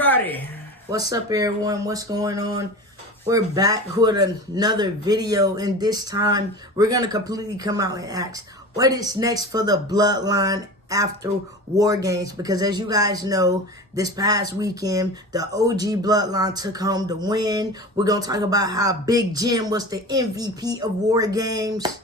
everybody? What's up, everyone? What's going on? We're back with another video, and this time we're gonna completely come out and ask what is next for the Bloodline after War Games, because as you guys know, this past weekend the OG Bloodline took home the win. We're gonna talk about how Big Jim was the MVP of War Games.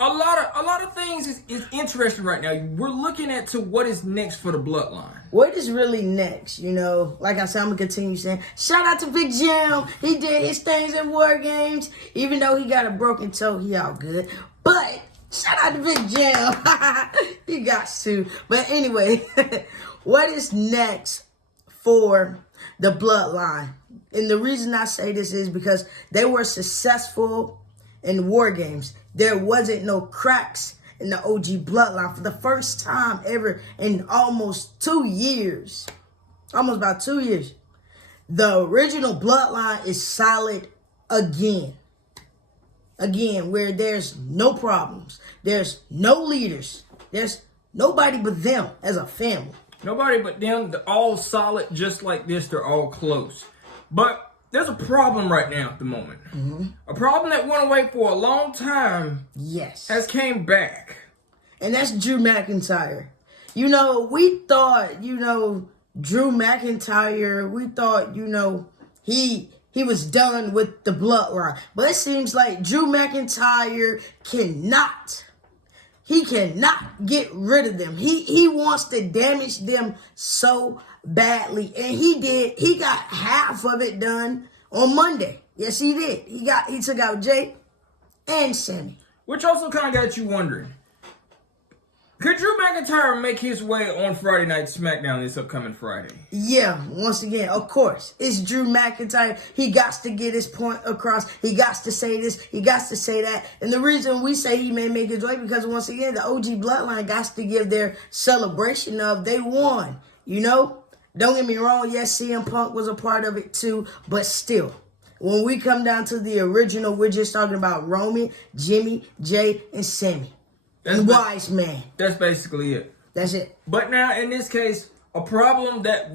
A lot of things is interesting right now. We're looking at to what is next for the Bloodline. What is really next? You know, like I said, I'm gonna continue saying shout out to Big Jim. He did his things at War Games, even though he got a broken toe. He all good, but shout out to Big Jim. He got sued. But anyway, what is next for the Bloodline? And the reason I say this is because they were successful in War Games. There wasn't no cracks in the OG Bloodline for the first time ever in almost 2 years. Almost about 2 years. The original Bloodline is solid again. Again, where there's no problems. There's no leaders. There's nobody but them as a family. Nobody but them. They're all solid just like this. They're all close. But there's a problem right now at the moment. A problem that went away for a long time. Yes. Has came back. And that's Drew McIntyre. You know, we thought, Drew McIntyre, we thought, he was done with the Bloodline. But it seems like Drew McIntyre cannot get rid of them. He wants to damage them so badly. And he did. He got half of it done on Monday. Yes, he did. He took out Jay and Sammy. Which also kind of got you wondering, could Drew McIntyre make his way on Friday Night SmackDown this upcoming Friday? Yeah, once again, of course. It's Drew McIntyre. He got to get his point across. He got to say this. He got to say that. And the reason we say he may make his way, because once again, the OG Bloodline got to give their celebration of they won. Don't get me wrong. Yes, CM Punk was a part of it too. But still, when we come down to the original, we're just talking about Roman, Jimmy, Jay, and Sammy. And Wise Man. That's basically it. That's it. But now, in this case, a problem that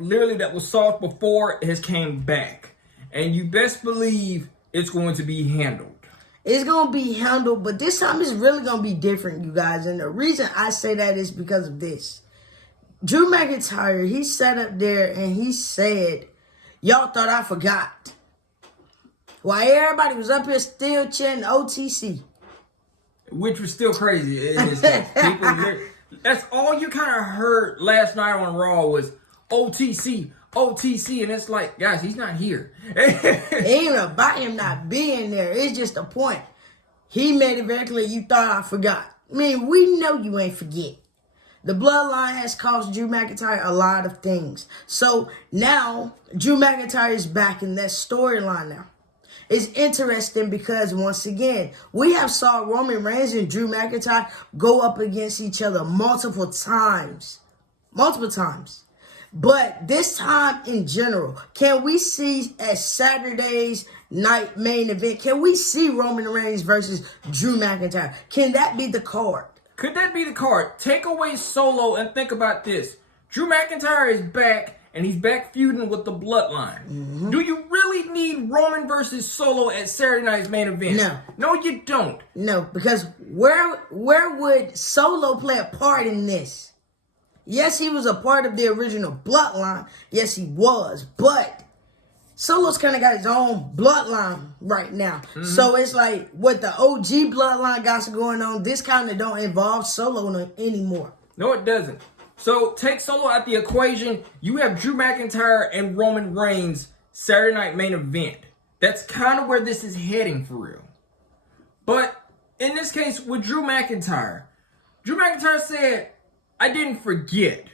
was solved before has came back. And you best believe it's going to be handled. It's going to be handled, but this time it's really going to be different, you guys. And the reason I say that is because of this. Drew McIntyre, he sat up there and he said, y'all thought I forgot. While everybody was up here still chanting OTC. Which was still crazy. That's all you kind of heard last night on Raw was OTC, OTC. And it's like, guys, he's not here. It ain't about him not being there. It's just a point. He made it very clear, you thought I forgot. I mean, we know you ain't forget. The Bloodline has cost Drew McIntyre a lot of things. So now, Drew McIntyre is back in that storyline now. It's interesting because, once again, we have saw Roman Reigns and Drew McIntyre go up against each other multiple times. But this time in general, can we see at Saturday's night main event, can we see Roman Reigns versus Drew McIntyre? Can that be the card? Could that be the card? Take away Solo and think about this. Drew McIntyre is back, and he's back feuding with the Bloodline. Do you really need Roman versus Solo at Saturday night's main event? No. No, you don't. No, because where would Solo play a part in this? Yes, he was a part of the original Bloodline. Yes, he was. But Solo's kind of got his own Bloodline right now. So it's like what the OG Bloodline got going on, this kind of don't involve Solo anymore. No, it doesn't. So take Solo out the equation. You have Drew McIntyre and Roman Reigns Saturday night main event. That's kind of where this is heading for real. But in this case with Drew McIntyre said, I didn't forget.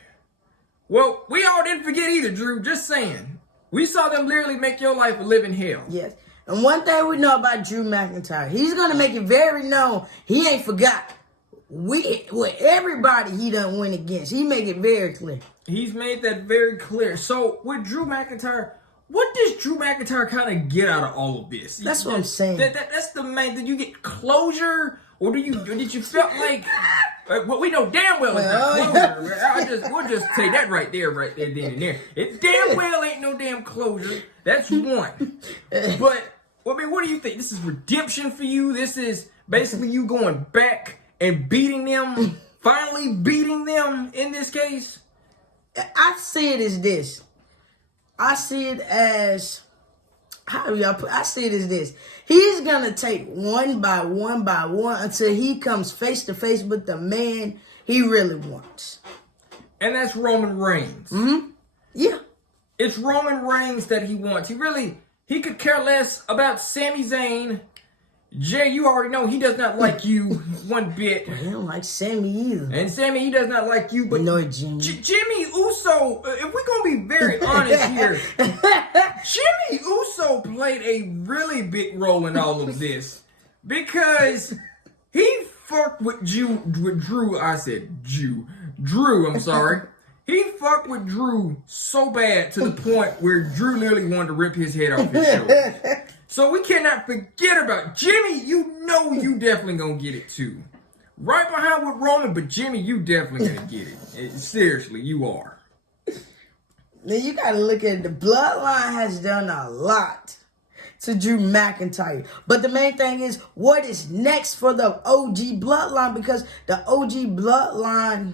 Well, we all didn't forget either, Drew. Just saying. We saw them literally make your life a living hell. Yes. And one thing we know about Drew McIntyre, he's going to make it very known he ain't forgot. With everybody he done went against. He make it very clear. He's made that very clear. So with Drew McIntyre, what does Drew McIntyre kind of get out of all of this? That's what I'm saying. That's the main. Did you get closure, or did you felt like? Well, we know damn well it's not closure. We'll just say that right there, then and there. It damn well ain't no damn closure. That's one. But I mean, what do you think? This is redemption for you. This is basically you going back and beating them, finally beating them in this case. I see it as this. I see it as, how do y'all put, I see it as this. He's going to take one by one until he comes face to face with the man he really wants. And that's Roman Reigns. Mm-hmm. Yeah. It's Roman Reigns that he wants. He could care less about Sami Zayn. Jay, you already know he does not like you one bit. He don't like Sammy either. And Sammy, he does not like you, but no, Jimmy. Jimmy Uso, if we're going to be very honest here, Jimmy Uso played a really big role in all of this because he fucked with Drew, I'm sorry. He fucked with Drew so bad to the point where Drew literally wanted to rip his head off his shoulder. So we cannot forget about Jimmy. You know you definitely gonna get it too. Right behind with Roman, but Jimmy, you definitely gonna get it. Seriously, you are. Now you gotta look at it. The Bloodline has done a lot to Drew McIntyre. But the main thing is, what is next for the OG Bloodline? Because the OG Bloodline,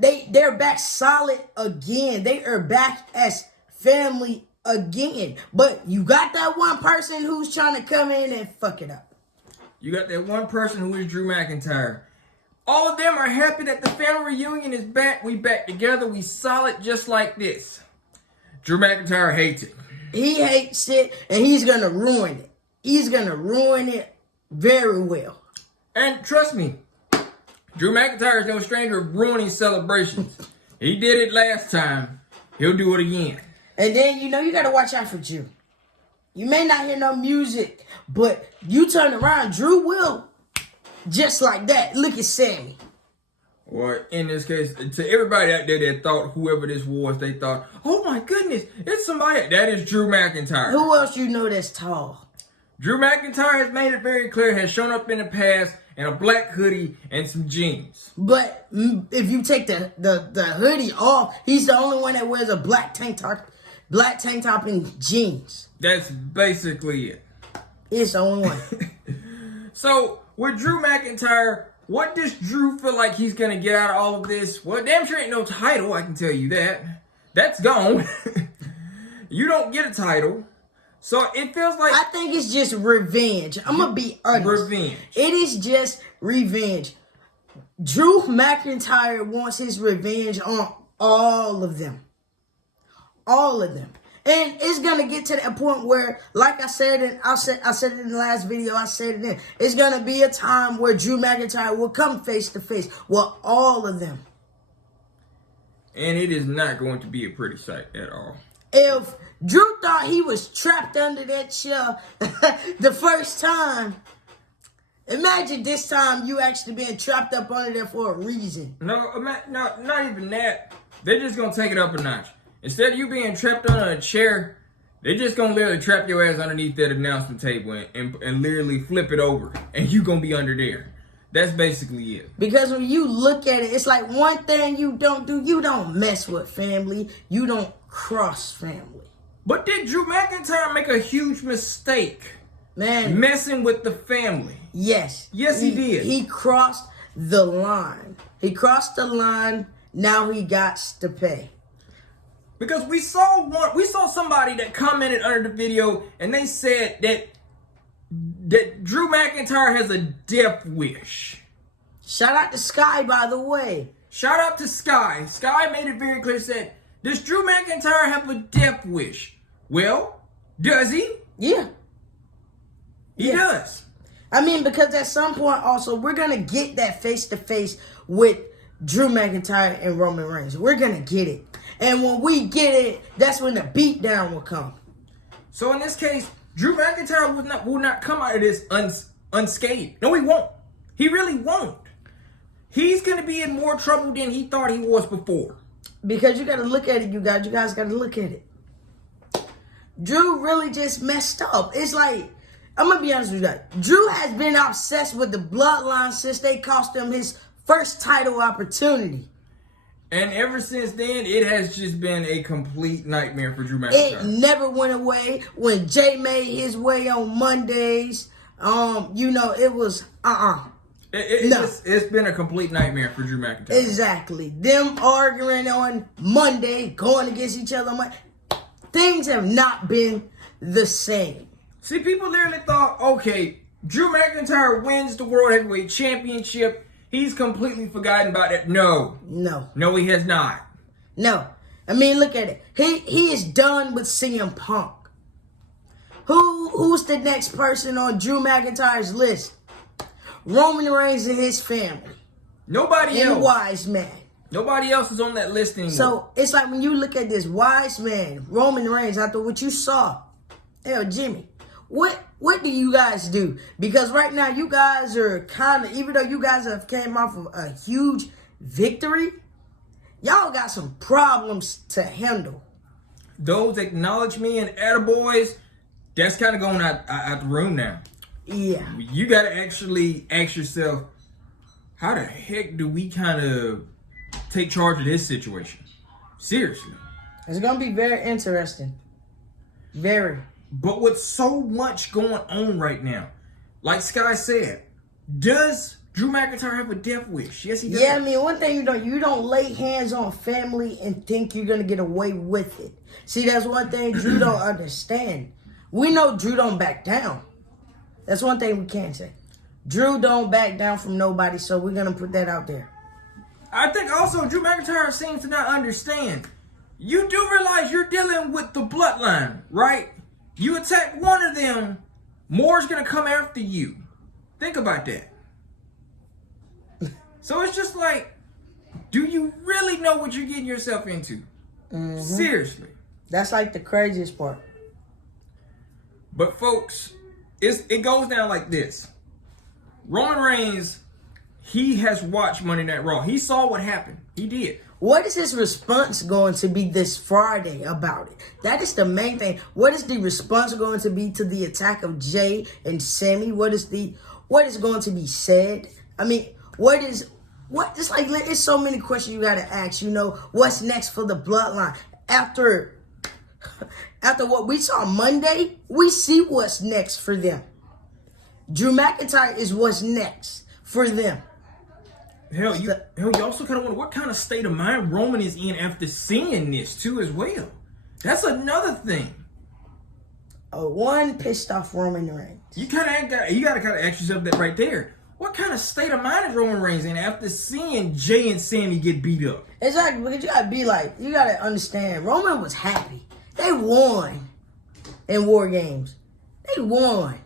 they're back solid again. They are back as family again. But you got that one person who's trying to come in and fuck it up. You got that one person who is Drew McIntyre. All of them are happy that the family reunion is back. We back together. We solid just like this. Drew McIntyre hates it. He hates it, and he's going to ruin it. He's going to ruin it very well. And trust me, Drew McIntyre is no stranger of ruining celebrations. He did it last time. He'll do it again. And then, you got to watch out for Drew. You may not hear no music, but you turn around, Drew will. Just like that. Look at Sammy. Or in this case, to everybody out there that thought whoever this was, they thought, oh my goodness, it's somebody. That is Drew McIntyre. Who else you know that's tall? Drew McIntyre has made it very clear, has shown up in the past in a black hoodie and some jeans. But if you take the hoodie off, he's the only one that wears a black tank top and jeans. That's basically it. It's the only one. So, with Drew McIntyre, what does Drew feel like he's going to get out of all of this? Well, damn sure ain't no title, I can tell you that. That's gone. You don't get a title. So, it feels like... I think it's just revenge. I'm going to be honest. Revenge. It is just revenge. Drew McIntyre wants his revenge on all of them. All of them. And it's going to get to that point where, like I said, and I said it in the last video, I said it in, it's going to be a time where Drew McIntyre will come face to face with all of them. And it is not going to be a pretty sight at all. If Drew thought he was trapped under that chair the first time, imagine this time you actually being trapped up under there for a reason. No, not even that. They're just going to take it up a notch. Instead of you being trapped under a chair, they're just going to literally trap your ass underneath that announcement table and literally flip it over. And you going to be under there. That's basically it. Because when you look at it, it's like one thing you don't do. You don't mess with family. You don't cross family. But did Drew McIntyre make a huge mistake? Man. Messing with the family. Yes. Yes, he did. He crossed the line. He crossed the line. Now he got to pay. Because we saw somebody that commented under the video and they said that Drew McIntyre has a death wish. Shout out to Sky, by the way. Shout out to Sky. Sky made it very clear, said, does Drew McIntyre have a death wish? Well, does he? Yeah. He does. I mean, because at some point also, we're going to get that face-to-face with Drew McIntyre and Roman Reigns. We're going to get it. And when we get it, that's when the beatdown will come. So in this case, Drew McIntyre will not come out of this unscathed. No, he won't. He really won't. He's going to be in more trouble than he thought he was before. Because you got to look at it, you guys. You guys got to look at it. Drew really just messed up. It's like, I'm gonna be honest with you guys. Drew has been obsessed with the Bloodline since they cost him his first title opportunity. And ever since then, it has just been a complete nightmare for Drew McIntyre. It never went away. When Jay made his way on Mondays, it was no. It's been a complete nightmare for Drew McIntyre. Exactly. Them arguing on Monday, going against each other on Monday. Things have not been the same. See, people literally thought, okay, Drew McIntyre wins the World Heavyweight Championship. He's completely forgotten about it. No, he has not. No. I mean, look at it. He is done with CM Punk. Who's the next person on Drew McIntyre's list? Roman Reigns and his family. Nobody else. And Wise Man. Nobody else is on that list anymore. So it's like when you look at this Wise Man, Roman Reigns, after what you saw, hell, Jimmy, what do you guys do? Because right now you guys are kind of, even though you guys have came off of a huge victory, y'all got some problems to handle. Those acknowledge me and attaboys, that's kind of going out the room now. Yeah. You got to actually ask yourself, how the heck do we kind of take charge of this situation? Seriously. It's going to be very interesting. Very. But with so much going on right now, like Sky said, does Drew McIntyre have a death wish? Yes, he does. Yeah, I mean, one thing you don't lay hands on family and think you're going to get away with it. See, that's one thing Drew don't understand. We know Drew don't back down. That's one thing we can say. Drew don't back down from nobody, so we're going to put that out there. I think also Drew McIntyre seems to not understand. You do realize you're dealing with the Bloodline, right? You attack one of them, more's going to come after you. Think about that. So it's just like, do you really know what you're getting yourself into? Mm-hmm. Seriously. That's like the craziest part. But folks, it goes down like this. Roman Reigns, he has watched Monday Night Raw. He saw what happened. He did. What is his response going to be this Friday about it? That is the main thing. What is the response going to be to the attack of Jay and Sammy? What is going to be said? I mean, it's like, it's so many questions you got to ask. What's next for the Bloodline? After what we saw Monday, we see what's next for them. Drew McIntyre is what's next for them. Hell, you also kind of wonder what kind of state of mind Roman is in after seeing this too as well. That's another thing. One pissed off Roman Reigns. You got to kind of ask yourself that right there. What kind of state of mind is Roman Reigns in after seeing Jay and Sammy get beat up? Exactly, because you got to understand, Roman was happy. They won in War Games. They won.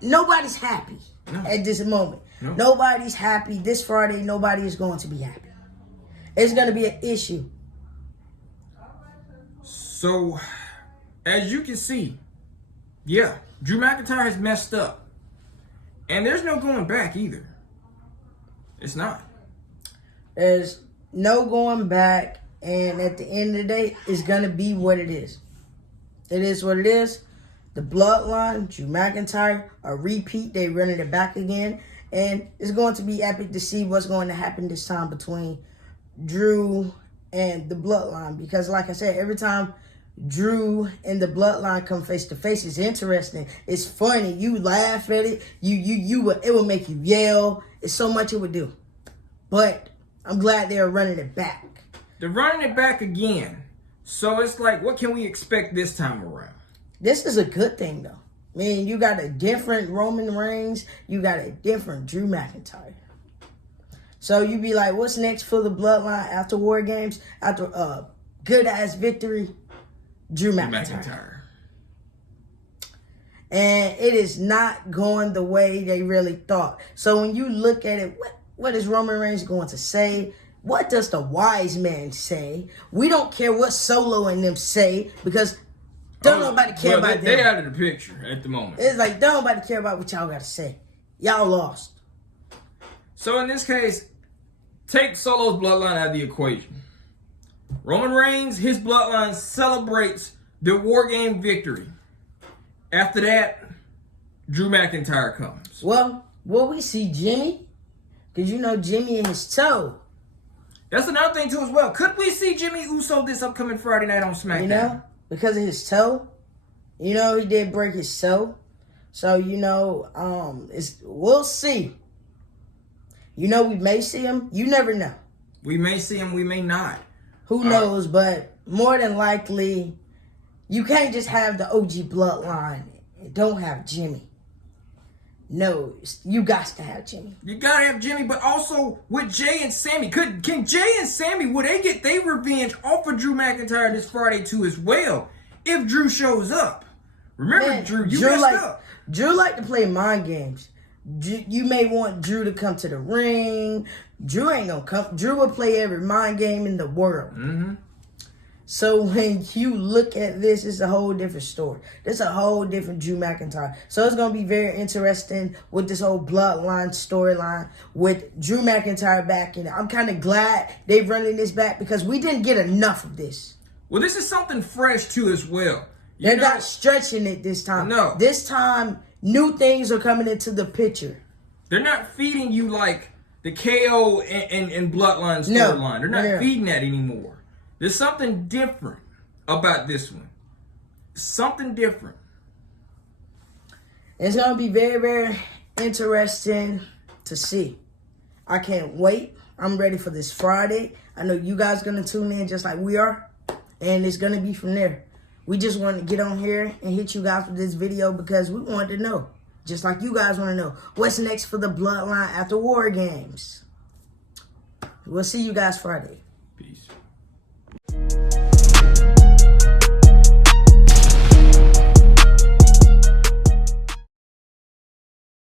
Nobody's happy at this moment. No. Nobody's happy. This Friday, nobody is going to be happy. It's going to be an issue. So, as you can see, yeah, Drew McIntyre has messed up. And there's no going back either. It's not. There's no going back. And at the end of the day, it's going to be what it is. It is what it is. The Bloodline, Drew McIntyre, a repeat. They running it back again. And it's going to be epic to see what's going to happen this time between Drew and the Bloodline. Because like I said, every time Drew and the Bloodline come face to face, it's interesting. It's funny. You laugh at it. It will make you yell. It's so much it would do. But I'm glad they're running it back. They're running it back again. So it's like, what can we expect this time around? This is a good thing, though. I mean, you got a different Roman Reigns. You got a different Drew McIntyre. So you be like, what's next for the Bloodline after War Games? After a good-ass victory? Drew McIntyre. And it is not going the way they really thought. So when you look at it, what is Roman Reigns going to say? What does the Wise Man say? We don't care what Solo and them say because don't nobody care about them. They out of the picture at the moment. It's like, don't nobody care about what y'all got to say. Y'all lost. So in this case, take Solo's bloodline out of the equation. Roman Reigns, his bloodline celebrates the War Game victory. After that, Drew McIntyre comes. Well, will we see Jimmy? Because you know Jimmy and his toe. That's another thing too as well. Could we see Jimmy Uso this upcoming Friday night on SmackDown? You know, because of his toe. You know, he did break his toe. So, you know, we'll see. You know, we may see him. You never know. We may see him, we may not. Who knows? But more than likely, you can't just have the OG bloodline and don't have Jimmy. No, you got to have Jimmy. You gotta have Jimmy, but also with Jey and Sammy. Can Jey and Sammy, will they get their revenge off of Drew McIntyre this Friday too as well? If Drew shows up. Remember, man, Drew, you messed up. Drew like to play mind games. You may want Drew to come to the ring. Drew ain't gonna come. Drew will play every mind game in the world. Mm-hmm. So when you look at this, it's a whole different story. It's a whole different Drew McIntyre. So it's going to be very interesting with this whole bloodline storyline with Drew McIntyre back in it. I'm kind of glad they're running this back because we didn't get enough of this. Well, this is something fresh too as well. They're not stretching it this time. No. This time, new things are coming into the picture. They're not feeding you like the KO and Bloodline storyline. They're not feeding that anymore. There's something different about this one. Something different. It's going to be very, very interesting to see. I can't wait. I'm ready for this Friday. I know you guys are going to tune in just like we are. And it's going to be from there. We just want to get on here and hit you guys with this video because we wanted to know. Just like you guys want to know. What's next for the Bloodline after War Games? We'll see you guys Friday.